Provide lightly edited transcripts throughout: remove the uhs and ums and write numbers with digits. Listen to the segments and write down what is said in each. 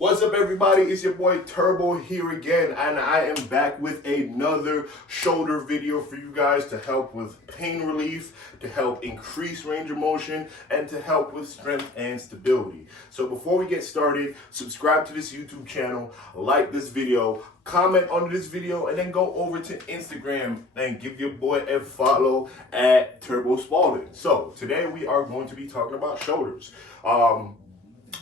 What's up, everybody? It's your boy Turbo here again, and I am back with another shoulder video for you guys to help with pain relief, to help increase range of motion, and to help with strength and stability. So before we get started, subscribe to this YouTube channel, like this video, comment under this video, and then go over to Instagram and give your boy a follow at Turbo Spalding. So today we are going to be talking about shoulders.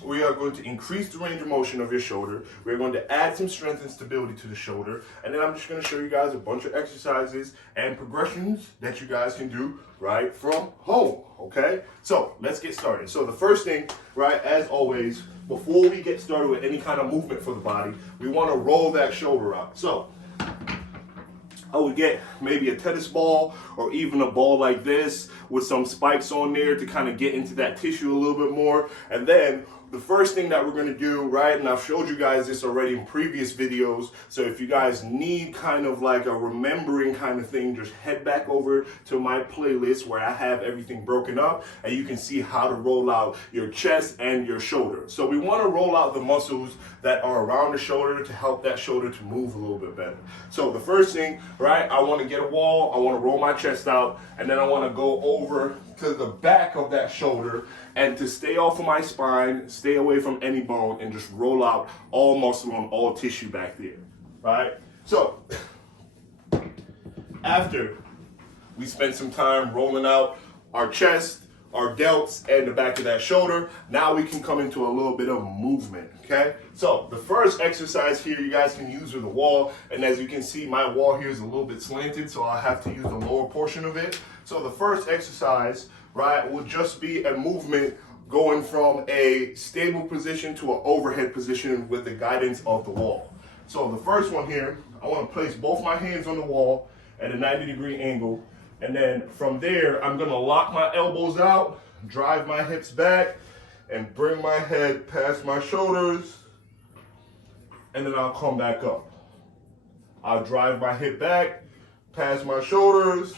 We are going to increase the range of motion of your shoulder. We're going to add some strength and stability to the shoulder. And then I'm just going to show you guys a bunch of exercises and progressions that you guys can do right from home, okay? So let's get started. So the first thing, right, as always, before we get started with any kind of movement for the body, we want to roll that shoulder out. So I would get maybe a tennis ball or even a ball like this with some spikes on there to kind of get into that tissue a little bit more. And then the first thing that we're going to do, right, and I've showed you guys this already in previous videos, so if you guys need kind of like a remembering kind of thing, just head back over to my playlist where I have everything broken up and you can see how to roll out your chest and your shoulder. So we want to roll out the muscles that are around the shoulder to help that shoulder to move a little bit better. So the first thing, right, I want to get a wall, I want to roll my chest out, and then I want to go over to the back of that shoulder and to stay off of my spine, stay away from any bone, and just roll out all muscle and all tissue back there, right? So after we spend some time rolling out our chest, our delts, and the back of that shoulder, now we can come into a little bit of movement, okay? So the first exercise here you guys can use with the wall, and as you can see, my wall here is a little bit slanted, so I'll have to use the lower portion of it. So the first exercise, right, will just be a movement going from a stable position to an overhead position with the guidance of the wall. So the first one here, I want to place both my hands on the wall at a 90-degree angle. And then from there, I'm going to lock my elbows out, drive my hips back, and bring my head past my shoulders. And then I'll come back up. I'll drive my hip back, past my shoulders,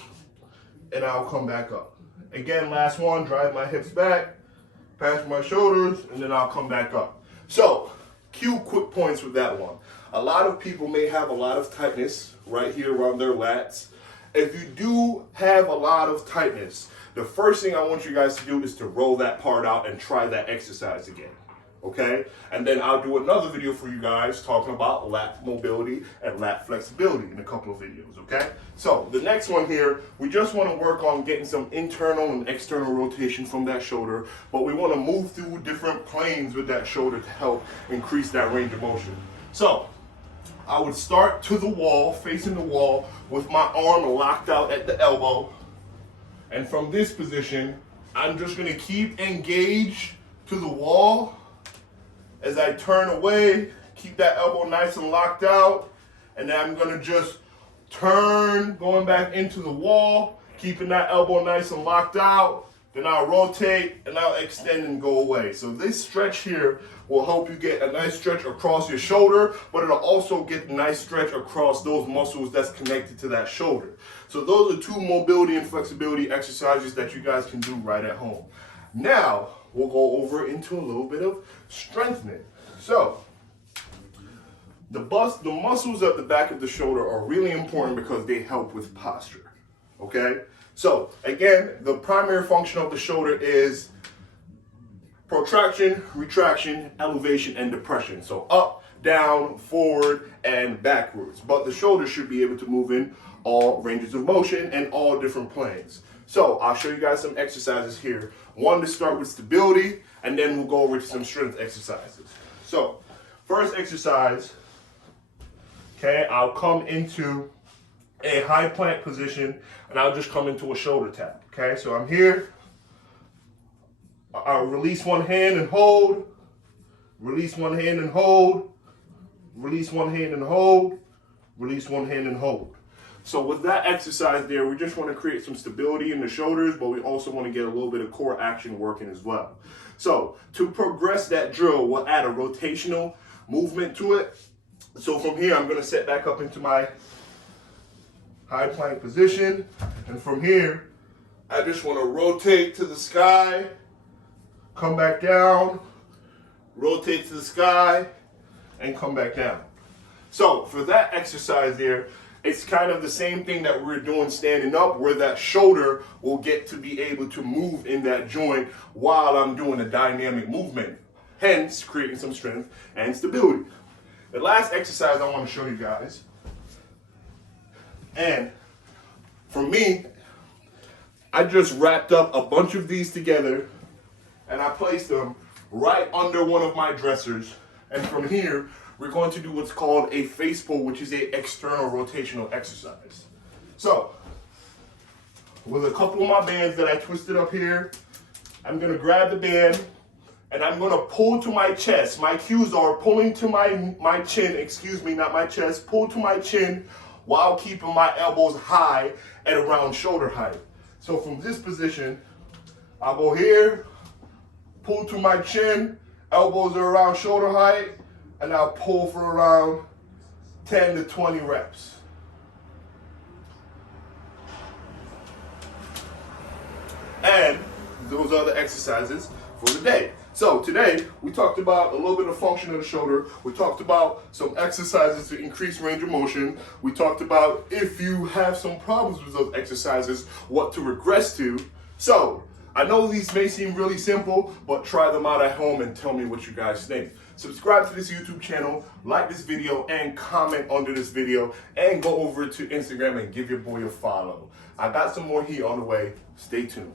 and I'll come back up. Again, last one, drive my hips back, past my shoulders, and then I'll come back up. So, few quick points with that one. A lot of people may have a lot of tightness right here around their lats. If you do have a lot of tightness, the first thing I want you guys to do is to roll that part out and try that exercise again, okay? And then I'll do another video for you guys talking about lat mobility and lat flexibility in a couple of videos, okay? So the next one here, we just want to work on getting some internal and external rotation from that shoulder, but we want to move through different planes with that shoulder to help increase that range of motion. So I would start to the wall, facing the wall, with my arm locked out at the elbow. And from this position, I'm just gonna keep engaged to the wall. As I turn away, keep that elbow nice and locked out. And then I'm gonna just turn, going back into the wall, keeping that elbow nice and locked out. Then I'll rotate and I'll extend and go away. So this stretch here will help you get a nice stretch across your shoulder, but it'll also get a nice stretch across those muscles that's connected to that shoulder. So those are two mobility and flexibility exercises that you guys can do right at home. Now we'll go over into a little bit of strengthening. So the muscles at the back of the shoulder are really important because they help with posture, okay? So again, the primary function of the shoulder is protraction, retraction, elevation, and depression. So up, down, forward, and backwards. But the shoulder should be able to move in all ranges of motion and all different planes. So I'll show you guys some exercises here. One to start with stability, and then we'll go over to some strength exercises. So first exercise, okay, I'll come into a high plank position, and I'll just come into a shoulder tap, okay? So I'm here, I'll release one hand and hold, release one hand and hold, release one hand and hold, release one hand and hold. So with that exercise there, we just want to create some stability in the shoulders, but we also want to get a little bit of core action working as well. So to progress that drill, we'll add a rotational movement to it. So from here, I'm going to set back up into my high plank position, and from here I just want to rotate to the sky, come back down, rotate to the sky, and come back down. So for that exercise there, it's kind of the same thing that we're doing standing up, where that shoulder will get to be able to move in that joint while I'm doing a dynamic movement, hence creating some strength and stability. The last exercise I want to show you guys, and for me, I just wrapped up a bunch of these together and I placed them right under one of my dressers, and from here we're going to do what's called a face pull, which is a external rotational exercise. So, with a couple of my bands that I twisted up here, I'm gonna grab the band and I'm gonna pull to my chest. My cues are pulling to my chin, excuse me, not my chest, pull to my chin while keeping my elbows high at around shoulder height. So from this position, I'll go here, pull to my chin, elbows are around shoulder height, and I'll pull for around 10 to 20 reps. And those are the exercises for the day. So today, we talked about a little bit of function of the shoulder. We talked about some exercises to increase range of motion. We talked about, if you have some problems with those exercises, what to regress to. So, I know these may seem really simple, but try them out at home and tell me what you guys think. Subscribe to this YouTube channel, like this video, and comment under this video, and go over to Instagram and give your boy a follow. I got some more heat on the way. Stay tuned.